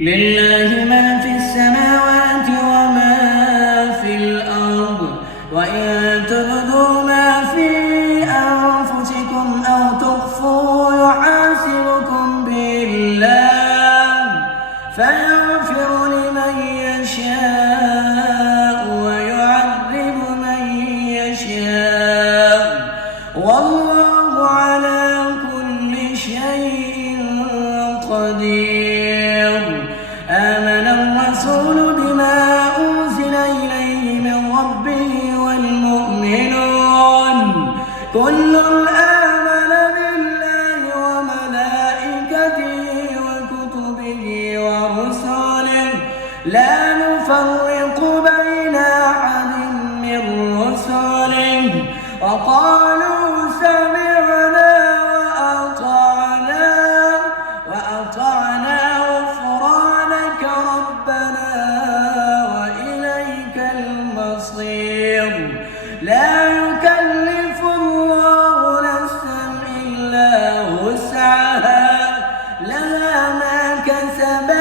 لله ما في السماوات وما في الأرض وإن تبدوا ما في أنفسكم أو تخفوا يحاسبكم به الله فيغفر لمن يشاء ويعذب من يشاء والله على كل شيء قدير. آمن الرسول بما أنزل إليه من ربه والمؤمنون كل آمن بالله وملائكته وكتبه ورسله لا نفرق بين أحد من رسله وقالوا سمعنا وأطعنا غفرانك ربنا وإليك المصير. لا يكلف الله نفسا إلا وسعها لها ما كسبت